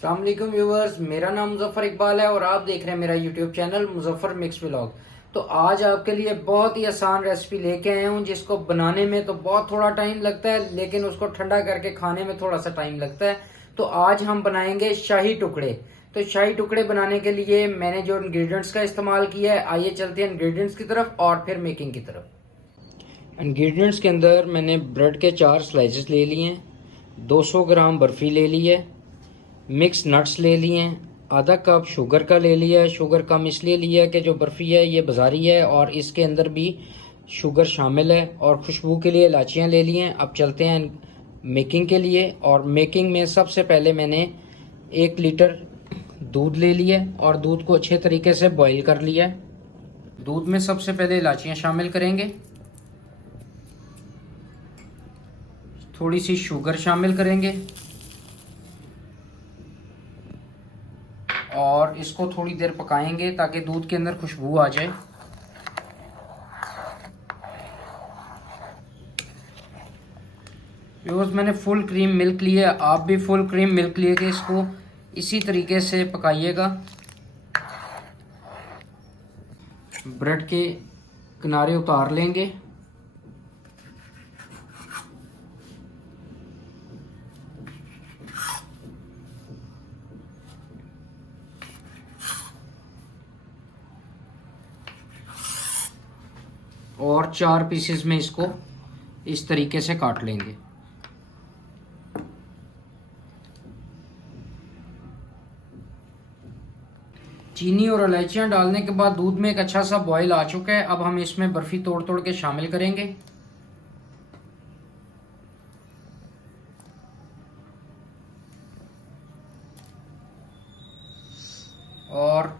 अस्सलाम वालेकुम व्यूवर्स, मेरा नाम मुजफ्फर इकबाल है और आप देख रहे हैं मेरा YouTube channel Muzaffar mix vlog. तो आज आपके लिए बहुत ही आसान रेसिपी लेके आया हूँ जिसको बनाने में तो बहुत थोड़ा टाइम लगता है, लेकिन उसको ठंडा करके खाने में थोड़ा सा टाइम लगता है। तो आज हम बनाएंगे शाही टुकड़े। तो शाही टुकड़े बनाने के लिए मैंने जो इंग्रेडिएंट्स का इस्तेमाल किया है, आइए चलते हैं इंग्रेडिएंट्स की तरफ और फिर मेकिंग की तरफ। इंग्रेडिएंट्स के अंदर मैंने ब्रेड के 4 स्लाइसेस ले लिए हैं, 200 ग्राम बर्फ़ी ले ली है, मिक्स नट्स ले लिए हैं, आधा कप शुगर का ले लिया है। शुगर कम इसलिए लिया है कि जो बर्फ़ी है ये बाज़ारी है और इसके अंदर भी शुगर शामिल है। और खुशबू के लिए इलायचियाँ ले ली हैं। अब चलते हैं मेकिंग के लिए। और मेकिंग में सबसे पहले मैंने 1 लीटर दूध ले लिया और दूध को अच्छे तरीके से बॉईल कर लिया है। दूध में सबसे पहले इलायचियाँ शामिल करेंगे, थोड़ी सी शुगर शामिल करेंगे और इसको थोड़ी देर पकाएंगे ताकि दूध के अंदर खुशबू आ जाए। व्यूअर्स, मैंने फुल क्रीम मिल्क लिया है, आप भी फुल क्रीम मिल्क लिए इसको इसी तरीके से पकाइएगा। ब्रेड के किनारे उतार लेंगे और 4 पीसेस में इसको इस तरीके से काट लेंगे। चीनी और इलायचियाँ डालने के बाद दूध में एक अच्छा सा बॉईल आ चुका है। अब हम इसमें बर्फ़ी तोड़ तोड़ के शामिल करेंगे। और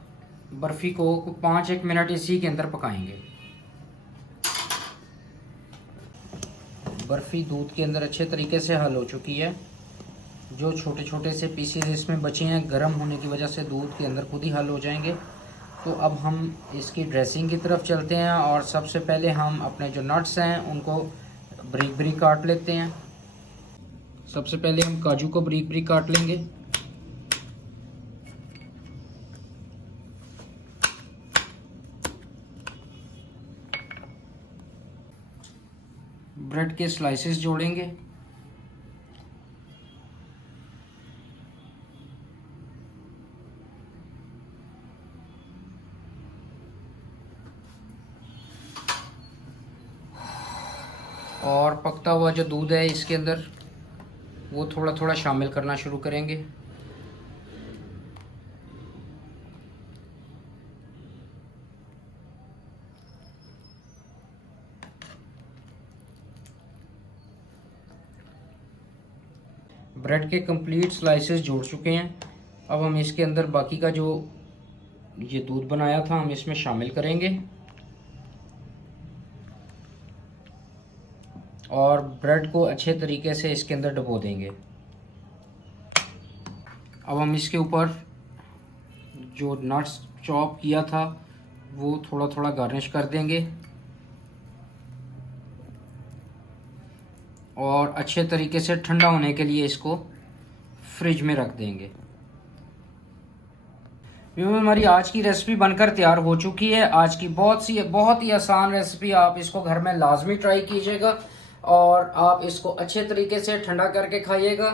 बर्फ़ी को 5-1 मिनट इसी के अंदर पकाएंगे। बर्फ़ी दूध के अंदर अच्छे तरीके से हल हो चुकी है। जो छोटे छोटे से पीसेस इसमें बचे हैं, गर्म होने की वजह से दूध के अंदर खुद ही हल हो जाएंगे। तो अब हम इसकी ड्रेसिंग की तरफ चलते हैं और सबसे पहले हम अपने जो नट्स हैं उनको बारीक बारीक काट लेते हैं। सबसे पहले हम काजू को बारीक बारीक काट लेंगे। ब्रेड के स्लाइसेस जोड़ेंगे। और पकता हुआ जो दूध है इसके अंदर वो थोड़ा थोड़ा शामिल करना शुरू करेंगे। ब्रेड के कंप्लीट स्लाइसेस जोड़ चुके हैं। अब हम इसके अंदर बाकी का जो ये दूध बनाया था हम इसमें शामिल करेंगे और ब्रेड को अच्छे तरीके से इसके अंदर डुबो देंगे। अब हम इसके ऊपर जो नट्स चॉप किया था वो थोड़ा थोड़ा गार्निश कर देंगे और अच्छे तरीके से ठंडा होने के लिए इसको फ्रिज में रख देंगे। हमारी आज की रेसिपी बनकर तैयार हो चुकी है। आज की बहुत ही आसान रेसिपी, आप इसको घर में लाजमी ट्राई कीजिएगा और आप इसको अच्छे तरीके से ठंडा करके खाइएगा।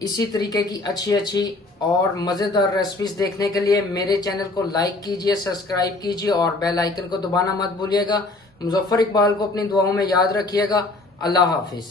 इसी तरीके की अच्छी और मज़ेदार रेसिपीज़ देखने के लिए मेरे चैनल को लाइक कीजिए, सब्सक्राइब कीजिए और बेल आइकन को दबाना मत भूलिएगा। मुजफ्फर इकबाल को अपनी दुआओं में याद रखिएगा। अल्लाह हाफिज़।